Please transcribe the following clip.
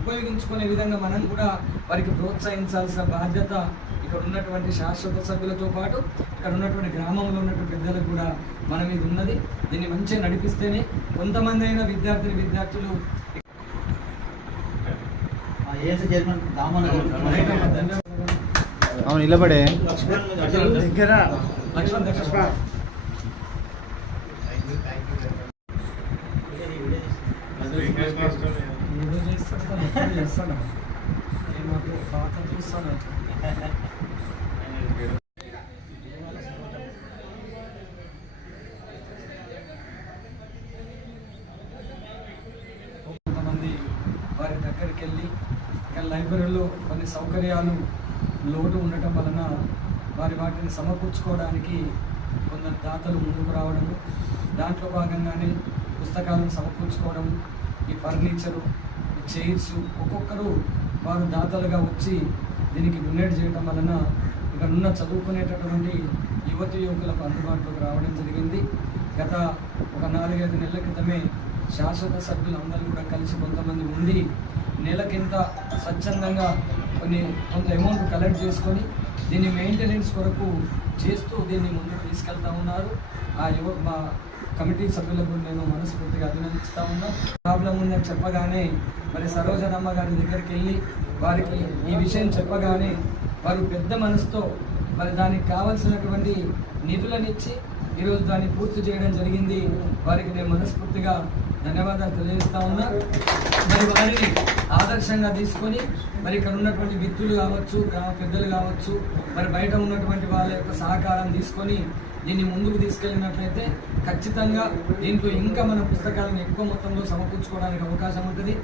ఉపయోగించుకునే విధంగా మనం కూడా వారికి ప్రోత్సహించాల్సిన బాధ్యత ఇక్కడ ఉన్నటువంటి శాశ్వత సభ్యులతో పాటు ఇక్కడ ఉన్నటువంటి గ్రామంలో ఉన్నటువంటి పెద్దలకు కూడా మన మీద ఉన్నది. దీన్ని మంచిగా నడిపిస్తేనే కొంతమంది అయిన విద్యార్థులు నిలబడే చేస్తాను మాకు పాత చూస్తాను. కొంతమంది వారి దగ్గరికి వెళ్ళి ఇక్కడ లైబ్రరీలో కొన్ని సౌకర్యాలు లోటు ఉండటం వలన వాటిని సమకూర్చుకోవడానికి కొందరు దాతలు ముందుకు రావడము, దాంట్లో భాగంగానే పుస్తకాలను సమకూర్చుకోవడం, ఈ ఫర్నిచరు, ఈ చైర్స్ ఒక్కొక్కరు వారు దాతలుగా వచ్చి దీనికి డొనేట్ చేయడం వలన ఇక్కడ ఉన్న చదువుకునేటటువంటి యువకులకు అందుబాటులోకి రావడం జరిగింది. గత ఒక 4-5 నెలల క్రితమే శాశ్వత సభ్యులు అందరూ కూడా కలిసి కొంతమంది ఉండి నెలకింత స్వచ్ఛందంగా కొంత అమౌంట్ కలెక్ట్ చేసుకొని దీన్ని మెయింటెనెన్స్ కొరకు చేస్తూ దీన్ని ముందుకు తీసుకెళ్తా ఉన్నారు. మా కమిటీ సభ్యులకు నేను మనస్ఫూర్తిగా అభినందిస్తూ ఉన్నాను. ప్రాబ్లం ఉందని చెప్పగానే మరి సరోజనమ్మ గారి దగ్గరికి వెళ్ళి వారికి ఈ విషయం చెప్పగానే వారు పెద్ద మనసుతో మరి దానికి కావాల్సినటువంటి నిధులనిచ్చి ఈరోజు దాన్ని పూర్తి చేయడం జరిగింది. వారికి నేను మనస్ఫూర్తిగా ధన్యవాదాలు తెలియజేస్తా ఉన్నా. మరి వారిని ఆదర్శంగా తీసుకొని మరి ఇక్కడ ఉన్నటువంటి వ్యక్తులు కావచ్చు, పెద్దలు కావచ్చు, మరి బయట ఉన్నటువంటి వాళ్ళ యొక్క సహకారం తీసుకొని దీన్ని ముందుకు తీసుకెళ్ళినట్లయితే ఖచ్చితంగా దీంట్లో ఇంకా మన పుస్తకాలను ఎక్కువ మొత్తంలో సమకూర్చుకోవడానికి అవకాశం ఉంటుంది.